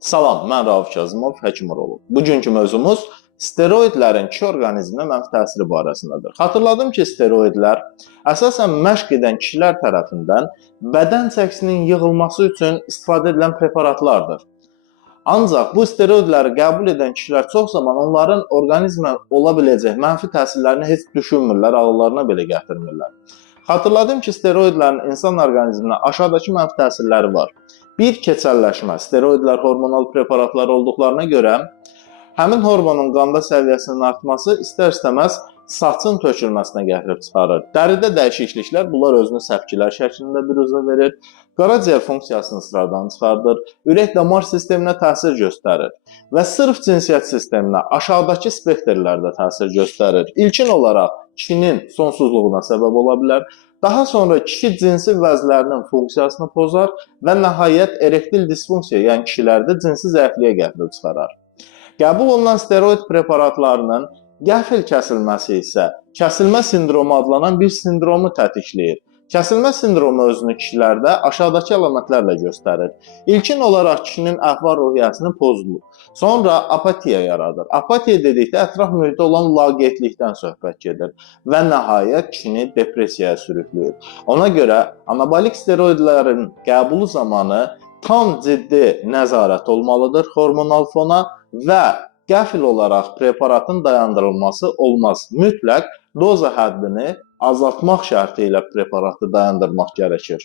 Salam, mən Rauf Kazımov, həkim uroloq. Bugünkü mövzumuz steroidlərin kişi orqanizminə mənfi təsiri barəsindədir. Xatırladım ki, steroidlər əsasən məşq edən kişilər tərəfindən bədən çəkisinin yığılması üçün istifadə edilən preparatlardır. Ancaq bu steroidləri qəbul edən kişilər çox zaman onların orqanizmə ola biləcək mənfi təsirlərini heç düşünmürlər, ağıllarına belə gətirmirlər. Xatırladım ki, steroidlərin insan orqanizminə aşağıdakı mənfi təsirləri var. Bir keçəlləşmə, steroidlər hormonal preparatlar olduqlarına görə həmin hormonun qanda səviyyəsinin artması istər-istəməz saçın tökülməsinə gətirib çıxarır. Dəridə dəyişikliklər bunlar özünü səpkilər şəklində büruzə verir. Qaraciyər funksiyasını sıradan çıxardır, ürək-damar sisteminə təsir göstərir və sırf cinsiyyət sisteminə aşağıdakı spektrlərdə təsir göstərir. İlkin olaraq kişinin sonsuzluğuna səbəb ola bilər. Daha sonra kişi cinsi vəzlərinin funksiyasını pozar və nəhayət erektil disfunksiya, yəni kişilərdə cinsi zəifliyə gətirib çıxarar. Qəbul olunan steroid preparatlarının qəfil kəsilməsi isə kəsilmə sindromu adlanan bir sindromu tətikləyir. Kəsilmə sindromu özünü kişilərdə aşağıdakı əlamətlərlə göstərir. İlkin olaraq kişinin əhval-ruhiyyəsini pozulur. Sonra apatiya yaradır. Apatiya dedikdə ətraf mühitdə olan laqeydlikdən söhbət gedir və nəhayət kişini depressiyaya sürükləyir. Ona görə anabolik steroidlərin qəbulu zamanı tam ciddi nəzarət olmalıdır hormonal fona və qəfil olaraq preparatın dayandırılması olmaz. Mütləq doza həddini azaltmaq şərti ilə preparatı dayandırmaq gərəkir.